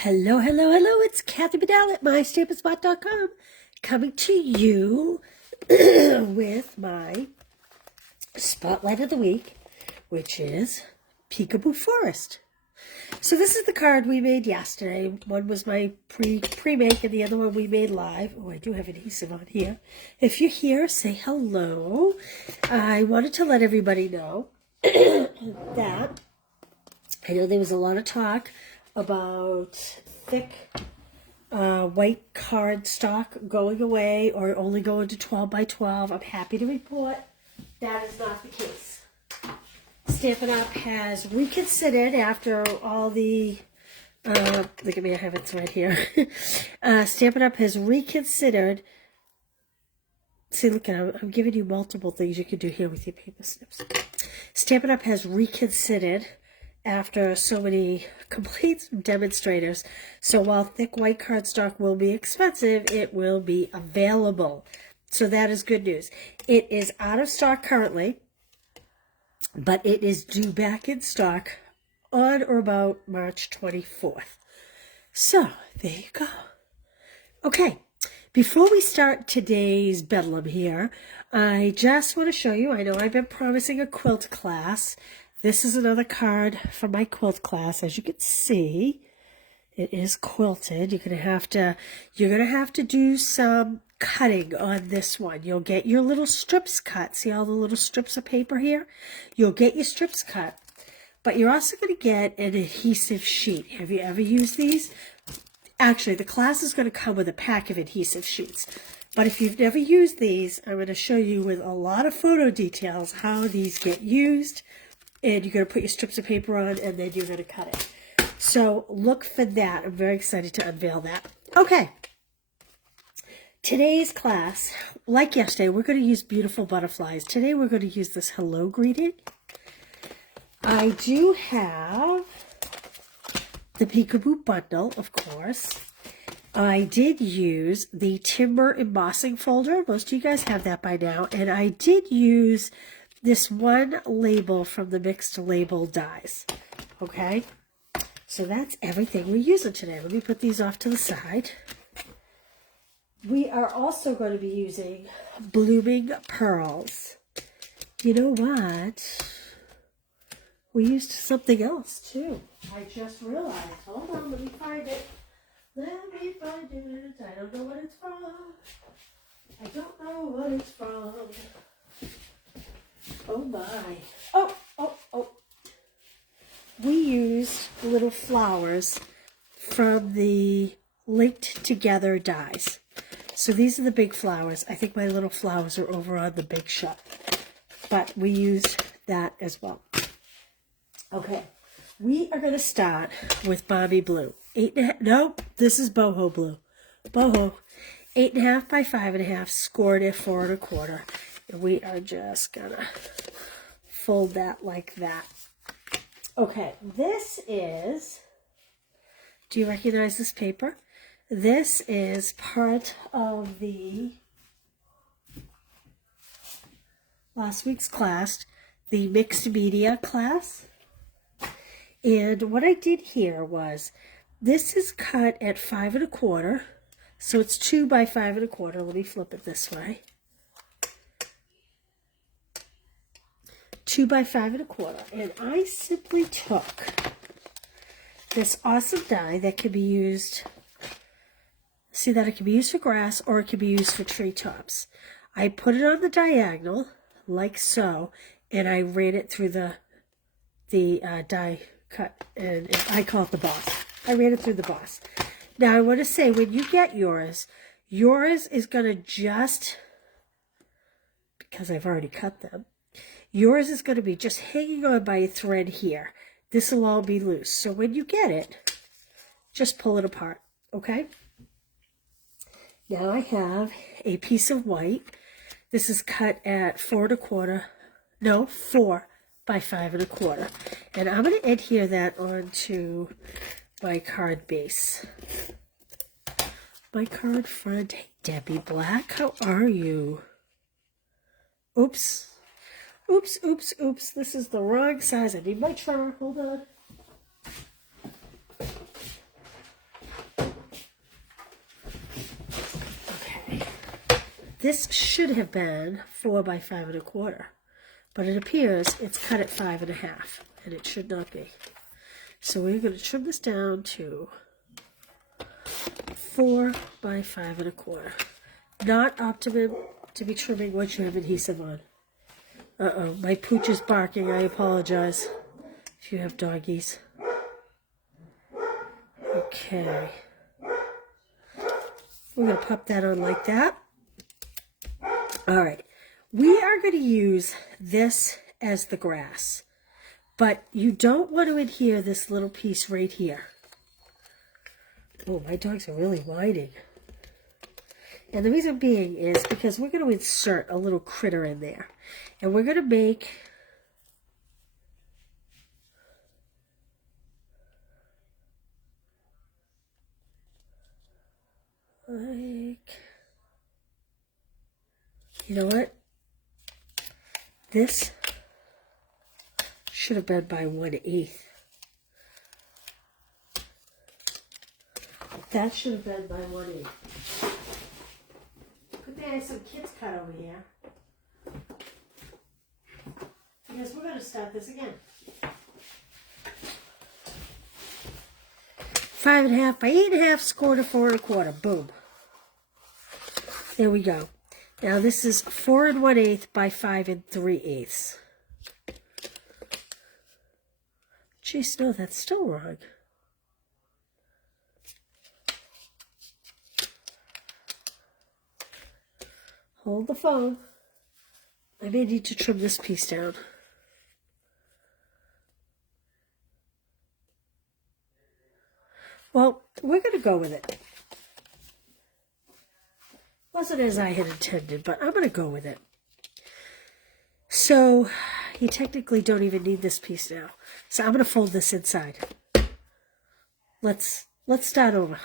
Hello, hello, hello. It's Kathy Bedell at MyStampandSpot.com coming to you with my Spotlight of the Week, which is Peekaboo Forest. So this is the card we made yesterday. One was my pre-make and the other one we made live. Oh, I do have adhesive on here. If you're here, say hello. I wanted to let everybody know that I know there was a lot of talk about thick white cardstock going away or only going to 12 by 12. I'm happy to report that is not the case. Stampin' Up! Has reconsidered after all the, look at me, I have it right here. Stampin' Up! Has reconsidered. See, look, I'm giving you multiple things you can do here with your paper snips. Stampin' Up! Has reconsidered after so many complete demonstrators. So while thick white cardstock will be expensive, it will be available. So that is good news. It is out of stock currently, but it is due back in stock on or about March 24th. So there you go. Okay, before we start today's bedlam here, I just want to show you, I know I've been promising a quilt class. This is another card from my quilt class. As you can see, it is quilted. You're gonna have to do some cutting on this one. You'll get your little strips cut. See all the little strips of paper here? You'll get your strips cut, but you're also gonna get an adhesive sheet. Have you ever used these? Actually, the class is gonna come with a pack of adhesive sheets. But if you've never used these, I'm gonna show you with a lot of photo details how these get used. And you're going to put your strips of paper on, and then you're going to cut it. So look for that. I'm very excited to unveil that. Okay. Today's class, like yesterday, we're going to use beautiful butterflies. Today we're going to use this hello greeting. I do have the Peekaboo bundle, of course. I did use the timber embossing folder. Most of you guys have that by now. And I did use this one label from the mixed label dies. Okay, so that's everything we're using today. Let me put these off to the side. We are also going to be using blooming pearls. You know what? We used something else too. I just realized. Hold on, let me find it. Let me find it. I don't know what it's from. I don't know what it's from. Oh my. Oh. We used little flowers from the linked together dies. So these are the big flowers. I think my little flowers are over on the big shot. But we used that as well. Okay. We are going to start with Bobby Blue. 8.5. Nope. This is Boho Blue. Boho. 8.5 by 5.5. Scored at 4 1/4. And we are just gonna fold that like that. Okay, this is, do you recognize this paper? This is part of the last week's class, the mixed media class. And what I did here was, this is cut at 5 1/4. So it's 2 by 5 1/4. Let me flip it this way. 2 by 5 1/4, and I simply took this awesome die that can be used. See that it can be used for grass or it can be used for tree tops. I put it on the diagonal like so, and I ran it through the die cut, and I call it the boss. I ran it through the boss. Now I want to say, when you get yours is going to just, because I've already cut them. Yours is going to be just hanging on by a thread here. This will all be loose. So when you get it, just pull it apart, okay? Now I have a piece of white. This is cut at 4 by 5 1/4. And I'm going to adhere that onto my card base. My card front. Hey, Debbie Black, how are you? Oops. Oops. This is the wrong size. I need my trimmer. Hold on. this should have been 4 by 5 1/4, but it appears it's cut at 5 1/2, and it should not be. So we're going to trim this down to 4 by 5 1/4. Not optimum to be trimming once you have adhesive on. Uh-oh, my pooch is barking. I apologize if you have doggies. Okay. We're going to pop that on like that. All right. We are going to use this as the grass, but you don't want to adhere this little piece right here. Oh, my dogs are really whining. And the reason being is because we're going to insert a little critter in there. And we're going to make like, you know what? This should have been by 1/8. That should have been by 1/8. Could they have some kids cut over here? Because we're going to start this again. 5 1/2 by 8 1/2, score to 4 1/4. Boom. There we go. Now this is 4 1/8 by 5 3/8. Jeez, no, that's still wrong. Hold the phone. I may need to trim this piece down. Well, we're going to go with it. Wasn't as I had intended, but I'm going to go with it. So, you technically don't even need this piece now. So I'm going to fold this inside. Let's start over.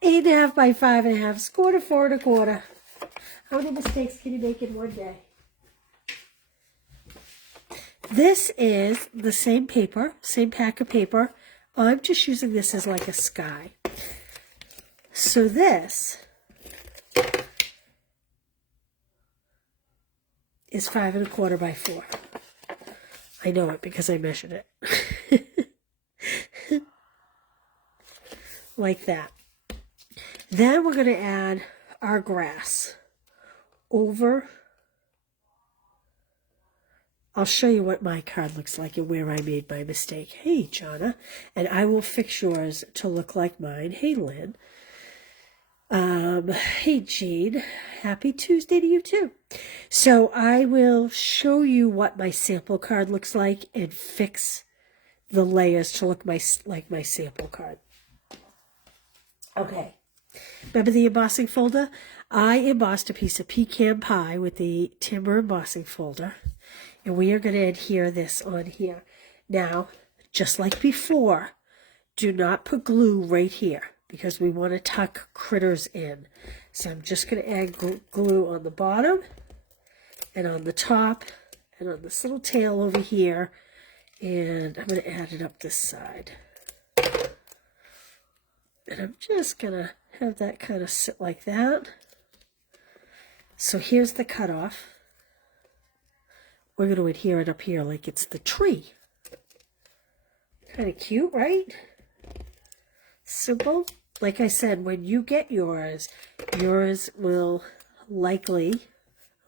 8 1/2 by 5 1/2, score to 4 1/4. How many mistakes can you make in one day? This is the same paper, same pack of paper. I'm just using this as like a sky. So this is 5 1/4 by 4. I know it because I measured it. Like that. Then we're going to add our grass over. I'll show you what my card looks like and where I made my mistake. Hey, Jonna. And I will fix yours to look like mine. Hey, Lynn. Hey, Jean. Happy Tuesday to you, too. So I will show you what my sample card looks like and fix the layers to look like my sample card. Okay. Remember the embossing folder? I embossed a piece of pecan pie with the timber embossing folder. And we are going to adhere this on here. Now, just like before, do not put glue right here because we want to tuck critters in. So I'm just going to add glue on the bottom and on the top and on this little tail over here. And I'm going to add it up this side. And I'm just going to have that kind of sit like that. So here's the cutoff. We're going to adhere it up here like it's the tree. Kind of cute, right? Simple. Like I said, when you get yours, yours will likely,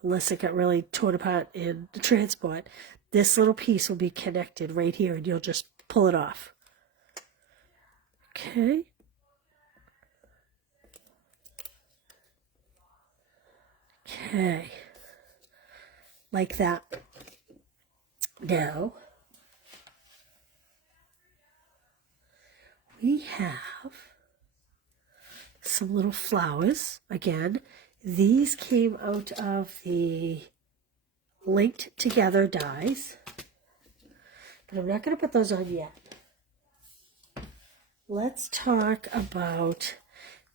unless it got really torn apart in the transport, this little piece will be connected right here and you'll just pull it off. Okay. Okay. Like that. Now, we have some little flowers. Again, these came out of the linked together dies, but I'm not going to put those on yet. Let's talk about,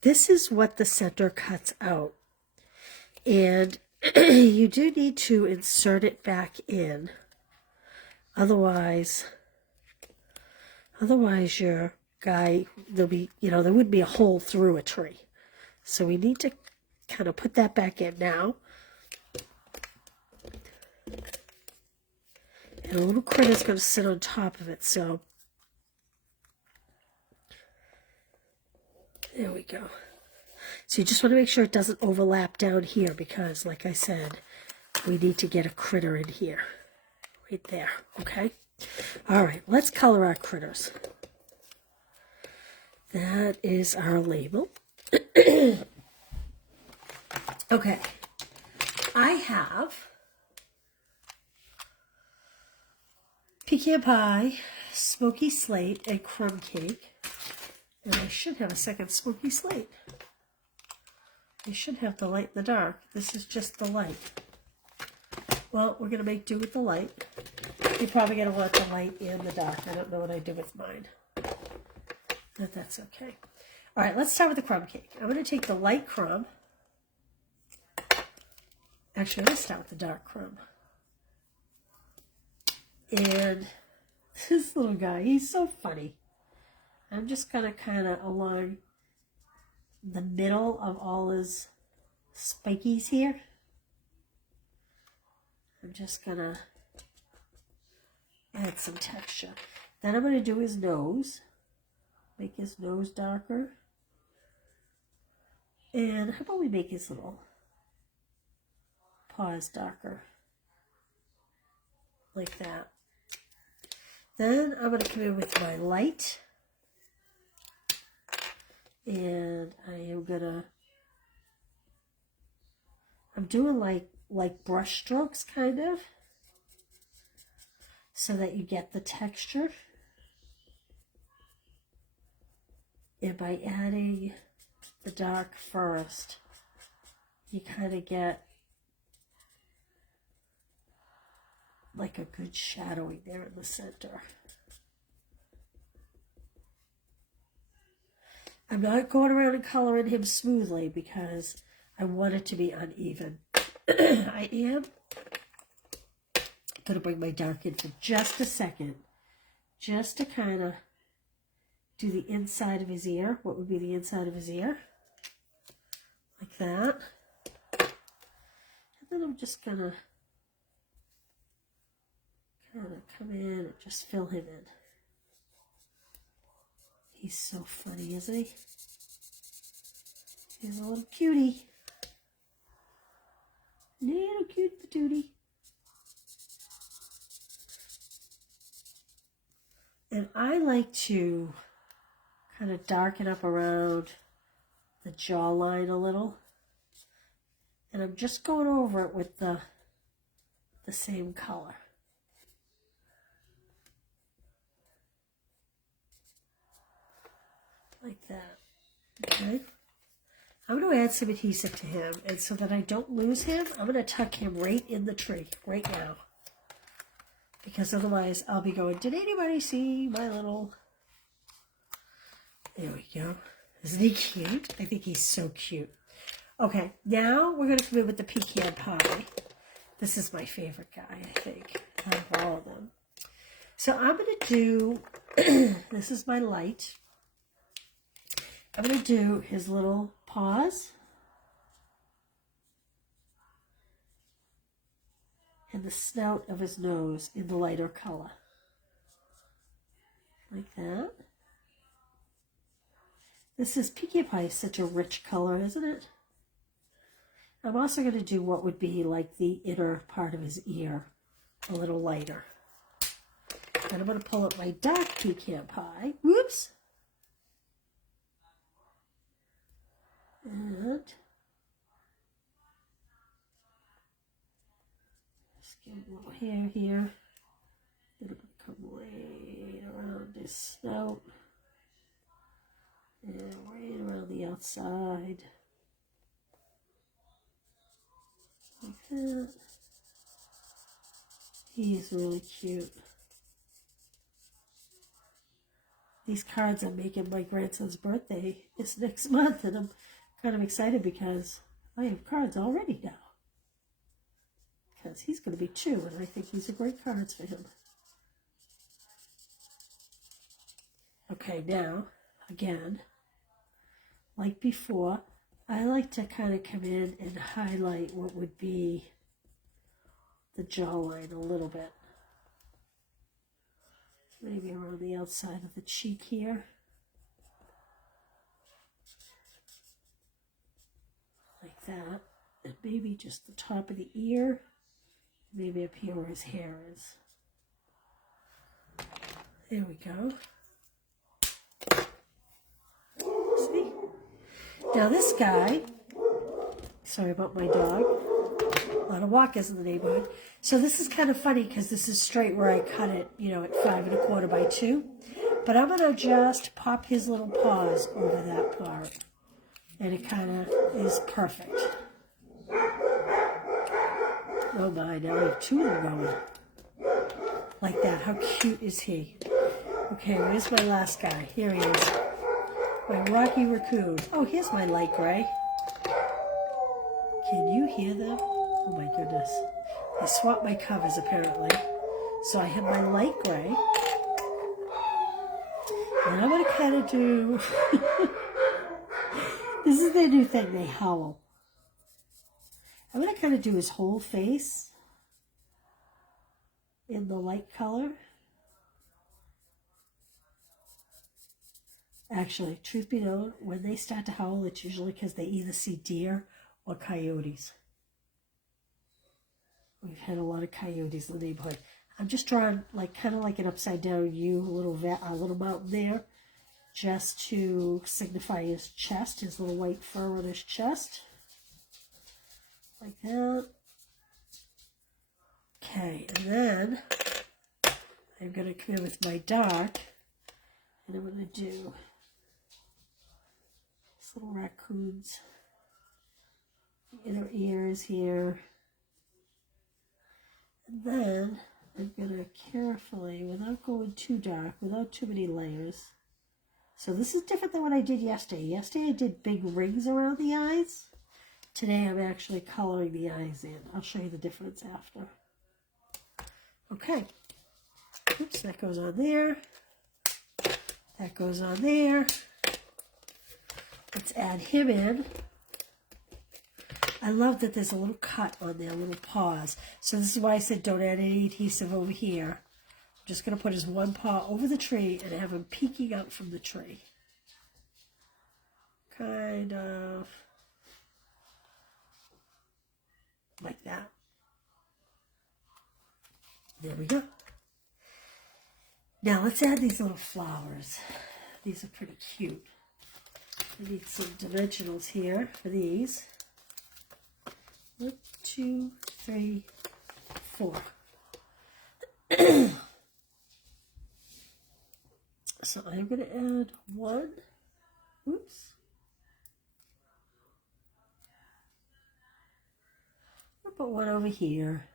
this is what the center cuts out. And you do need to insert it back in. Otherwise your guy, there'll be, there would be a hole through a tree. So we need to kind of put that back in now. And a little critter's going to sit on top of it, so there we go. So you just want to make sure it doesn't overlap down here because, like I said, we need to get a critter in here. Right there, okay? All right, let's color our critters. That is our label. Okay, I have pecan pie, smoky slate, and crumb cake. And I should have a second smoky slate. I should have the light and the dark. This is just the light. Well, we're going to make do with the light. You're probably going to want the light and the dark. I don't know what I do with mine. But that's okay. All right, let's start with the crumb cake. I'm going to take the light crumb. Actually, I'm going to start with the dark crumb. And this little guy, he's so funny. I'm just going to kind of along the middle of all his spikies here. I'm just going to add some texture. Then I'm going to do his nose. Make his nose darker. And how about we make his little paws darker? Like that. Then I'm going to come in with my light. And I am going to, I'm doing like brush strokes kind of, so that you get the texture. And by adding the dark first, you kind of get like a good shadowing there in the center. I'm not going around and coloring him smoothly because I want it to be uneven. I am going to bring my dark in for just a second, just to kind of do the inside of his ear. What would be the inside of his ear? Like that. And then I'm just going to kind of come in and just fill him in. He's so funny, isn't he? He's a little cutie. Little cute patootie. And I like to kind of darken up around the jawline a little. And I'm just going over it with the same color. Like that. Okay. I'm going to add some adhesive to him, and so that I don't lose him, I'm going to tuck him right in the tree right now. Because otherwise I'll be going, did anybody see my little... There we go. Isn't he cute? I think he's so cute. Okay, now we're going to come in with the pecan pie. This is my favorite guy, I think, out of all of them. So I'm going to do, this is my light. I'm going to do his little paws and the snout of his nose in the lighter color. Like that. This is pecan pie, such a rich color, isn't it? I'm also going to do what would be like the inner part of his ear, a little lighter. And I'm going to pull up my dark pecan pie. Whoops! And just give him a little hair here. It'll come right around his snout. And right around the outside. Like that. He is really cute. These cards I'm making my grandson's birthday is next month, and I'm kind of excited because I have cards already now. Because he's going to be 2, and I think these are great cards for him. Okay, now, again, like before, I like to kind of come in and highlight what would be the jawline a little bit. Maybe around the outside of the cheek here. Like that. And maybe just the top of the ear. Maybe up here where his hair is. There we go. See? Now this guy, sorry about my dog, a lot of walkers in the neighborhood. So this is kind of funny because this is straight where I cut it, you know, at 5 1/4 by 2. But I'm going to just pop his little paws over that part. And it kind of is perfect. Oh my, now I have 2 of them going. Like that. How cute is he? Okay, where's my last guy? Here he is. My Rocky Raccoon. Oh, here's my light gray. Can you hear them? Oh my goodness. I swapped my covers apparently. So I have my light gray. And I'm going to kind of do... This is their new thing, they howl. I'm going to kind of do his whole face in the light color. Actually, truth be known, when they start to howl, it's usually because they either see deer or coyotes. We've had a lot of coyotes in the neighborhood. I'm just drawing like kind of like an upside down U, a little mountain there, just to signify his chest, his little white fur on his chest. Like that. Okay, and then I'm going to come in with my dark, and I'm going to do these little raccoons, the inner ears here. And then I'm going to carefully, without going too dark, without too many layers. So this is different than what I did yesterday. Yesterday I did big rings around the eyes. Today I'm actually coloring the eyes in. I'll show you the difference after. Okay. Oops, that goes on there. That goes on there. Let's add him in. I love that there's a little cut on there, a little pause. So this is why I said don't add any adhesive over here. I'm just going to put his one paw over the tree and have him peeking out from the tree. Kind of like that. There we go. Now let's add these little flowers. These are pretty cute. I need some dimensionals here for these. 1, 2, 3, 4. So I'm going to add 1. Oops. I'll put 1 over here.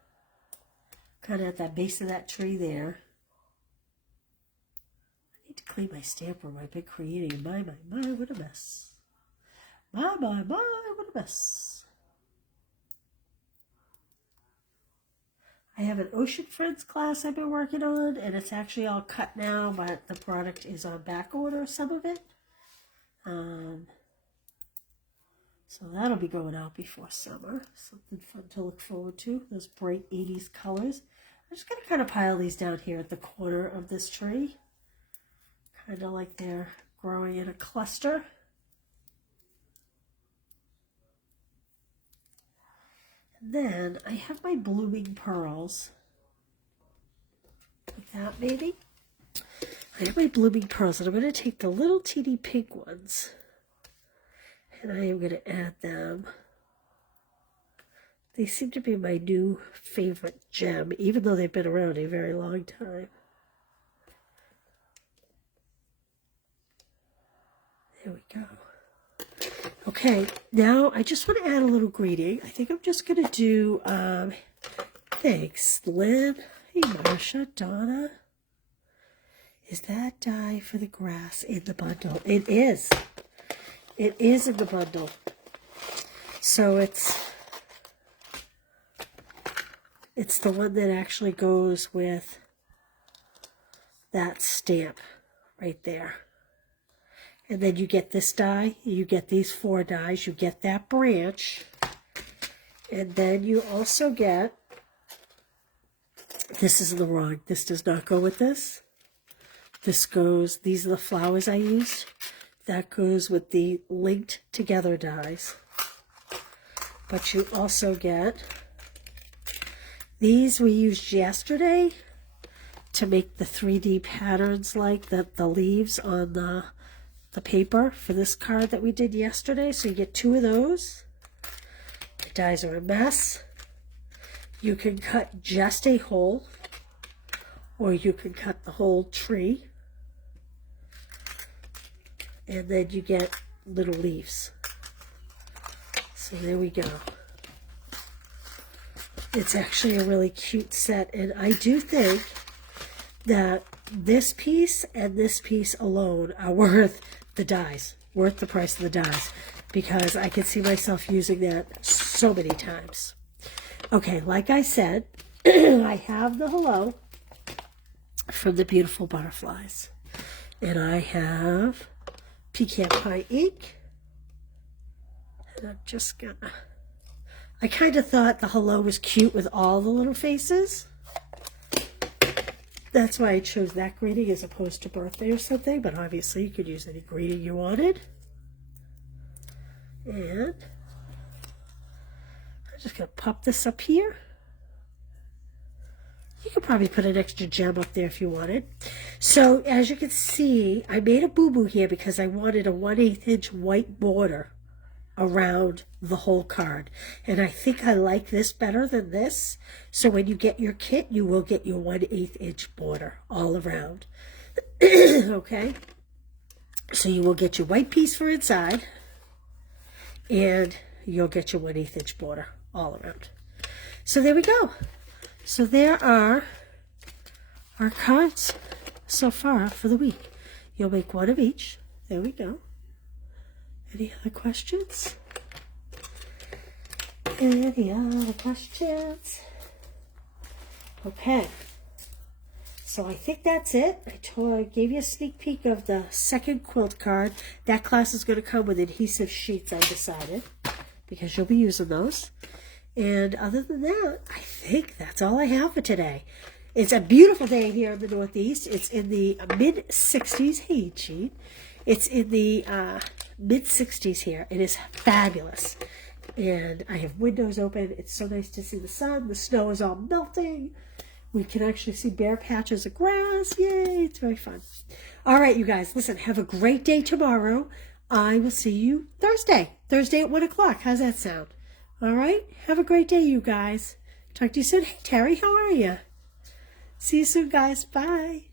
Kind of at that base of that tree there. I need to clean my stamp room. I've been creating. My, what a mess. My, what a mess. I have an Ocean Friends class I've been working on, and it's actually all cut now, but the product is on back order, some of it. So that'll be going out before summer. Something fun to look forward to, those bright 80s colors. I'm just going to kind of pile these down here at the corner of this tree. Kind of like they're growing in a cluster. And then I have my blooming pearls. Like that maybe. I have my blooming pearls, and I'm going to take the little teeny pink ones. And I am going to add them. They seem to be my new favorite gem, even though they've been around a very long time. There we go. Okay, now I just want to add a little greeting. I think I'm just going to do, thanks, Lynn. Hey, Marsha, Donna. Is that dye for the grass in the bundle? It is. It is in the bundle. So it's the one that actually goes with that stamp right there. And then you get this die, you get these 4 dies, you get that branch. And then you also get, this is the wrong, this does not go with this. This goes, these are the flowers I used. That goes with the linked together dies. But you also get, these we used yesterday to make the 3D patterns like the leaves on the paper for this card that we did yesterday. So you get 2 of those. The dies are a mess. You can cut just a hole, or you can cut the whole tree. And then you get little leaves. So there we go. It's actually a really cute set, and I do think that this piece and this piece alone are worth the dies, worth the price of the dies, because I can see myself using that so many times. Okay, like I said, I have the hello from the Beautiful Butterflies, and I have Pecan Pie ink, and I'm just gonna, I kind of thought the hello was cute with all the little faces. That's why I chose that greeting as opposed to birthday or something, but obviously you could use any greeting you wanted. And I'm just going to pop this up here. You could probably put an extra gem up there if you wanted. So as you can see, I made a boo-boo here because I wanted a 1/8 inch white border around the whole card. And I think I like this better than this. So when you get your kit, you will get your 1/8 inch border all around. Okay? So you will get your white piece for inside, and you'll get your 1/8 inch border all around. So there we go. So there are our cards so far for the week. You'll make 1 of each. There we go. Any other questions? Any other questions? Okay. So I think that's it. I gave you a sneak peek of the second quilt card. That class is going to come with adhesive sheets, I decided, because you'll be using those. And other than that, I think that's all I have for today. It's a beautiful day here in the Northeast. It's in the mid-60s. Hey, Gene. It's in the mid-60s here. It is fabulous. And I have windows open. It's so nice to see the sun. The snow is all melting. We can actually see bare patches of grass. Yay, it's very fun. All right, you guys, listen, have a great day tomorrow. I will see you Thursday at 1 o'clock. How's that sound? All right, have a great day, you guys. Talk to you soon. Hey, Terry, how are you? See you soon, guys. Bye.